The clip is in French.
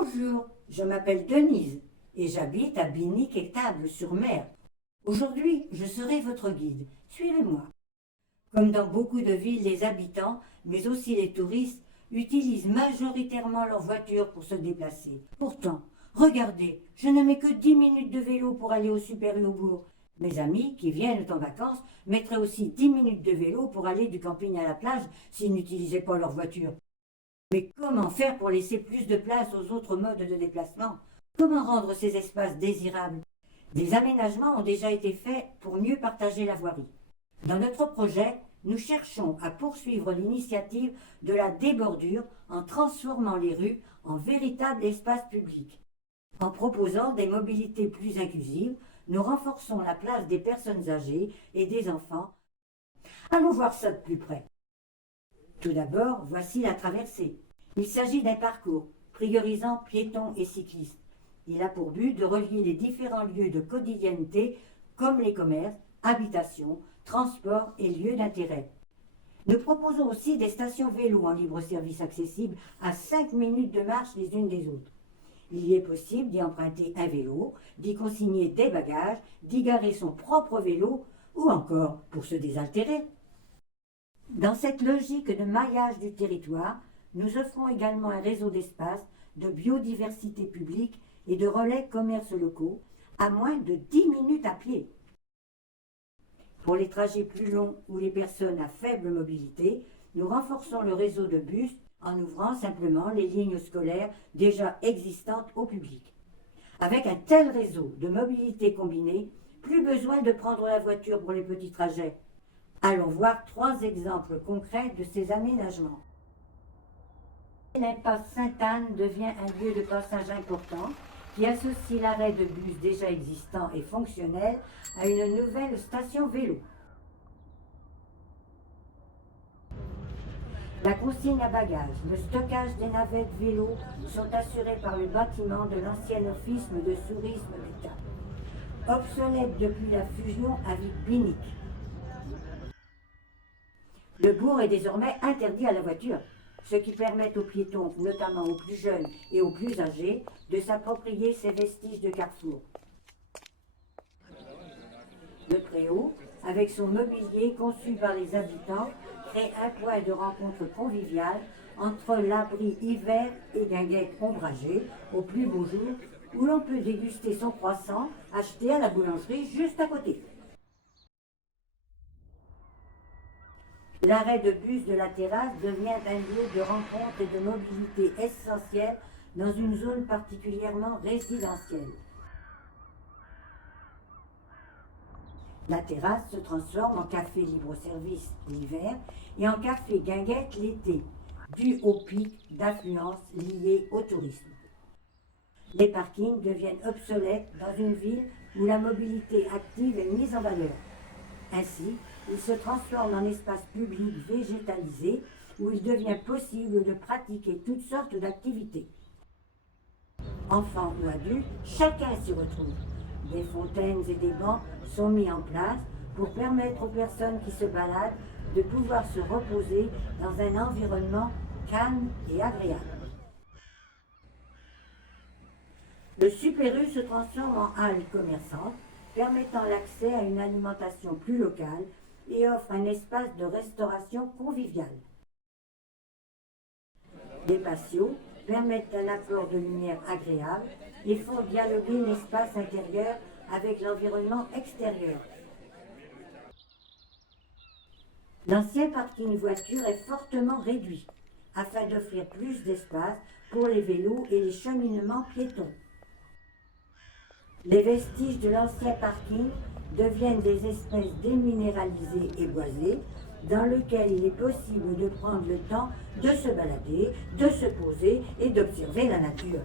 Bonjour, je m'appelle Denise et j'habite à Binic-Étable-sur-Mer. Aujourd'hui, je serai votre guide. Suivez-moi. Comme dans beaucoup de villes, les habitants, mais aussi les touristes, utilisent majoritairement leur voiture pour se déplacer. Pourtant, regardez, je ne mets que 10 minutes de vélo pour aller au super et au bourg. Mes amis qui viennent en vacances mettraient aussi 10 minutes de vélo pour aller du camping à la plage s'ils n'utilisaient pas leur voiture. Mais comment faire pour laisser plus de place aux autres modes de déplacement? Comment rendre ces espaces désirables? Des aménagements ont déjà été faits pour mieux partager la voirie. Dans notre projet, nous cherchons à poursuivre l'initiative de la débordure en transformant les rues en véritables espaces publics. En proposant des mobilités plus inclusives, nous renforçons la place des personnes âgées et des enfants. Allons voir ça de plus près. Tout d'abord, voici la traversée. Il s'agit d'un parcours priorisant piétons et cyclistes. Il a pour but de relier les différents lieux de quotidienneté comme les commerces, habitations, transports et lieux d'intérêt. Nous proposons aussi des stations vélo en libre service accessibles à 5 minutes de marche les unes des autres. Il y est possible d'y emprunter un vélo, d'y consigner des bagages, d'y garer son propre vélo ou encore pour se désaltérer. Dans cette logique de maillage du territoire, nous offrons également un réseau d'espaces, de biodiversité publique et de relais commerces locaux à moins de 10 minutes à pied. Pour les trajets plus longs ou les personnes à faible mobilité, nous renforçons le réseau de bus en ouvrant simplement les lignes scolaires déjà existantes au public. Avec un tel réseau de mobilité combinée, plus besoin de prendre la voiture pour les petits trajets. Allons voir 3 exemples concrets de ces aménagements. L'impasse Sainte-Anne devient un lieu de passage important qui associe l'arrêt de bus déjà existant et fonctionnel à une nouvelle station vélo. La consigne à bagages, le stockage des navettes vélo sont assurés par le bâtiment de l'ancien office de tourisme d'État. Obsolète depuis la fusion avec Binic. Le bourg est désormais interdit à la voiture, ce qui permet aux piétons, notamment aux plus jeunes et aux plus âgés, de s'approprier ces vestiges de carrefour. Le préau, avec son mobilier conçu par les habitants, crée un point de rencontre convivial entre l'abri hiver et guinguettes ombragées au plus beau jour, où l'on peut déguster son croissant acheté à la boulangerie juste à côté. L'arrêt de bus de la terrasse devient un lieu de rencontre et de mobilité essentiel dans une zone particulièrement résidentielle. La terrasse se transforme en café libre-service l'hiver et en café guinguette l'été, dû au pic d'affluence lié au tourisme. Les parkings deviennent obsolètes dans une ville où la mobilité active est mise en valeur. Ainsi, il se transforme en espace public végétalisé où il devient possible de pratiquer toutes sortes d'activités. Enfants ou adultes, chacun s'y retrouve. Des fontaines et des bancs sont mis en place pour permettre aux personnes qui se baladent de pouvoir se reposer dans un environnement calme et agréable. Le Super U se transforme en halle commerçante, permettant l'accès à une alimentation plus locale et offre un espace de restauration conviviale. Les patios permettent un apport de lumière agréable et font dialoguer l'espace intérieur avec l'environnement extérieur. L'ancien parking voiture est fortement réduit afin d'offrir plus d'espace pour les vélos et les cheminements piétons. Les vestiges de l'ancien parking deviennent des espèces déminéralisées et boisées dans lesquelles il est possible de prendre le temps de se balader, de se poser et d'observer la nature.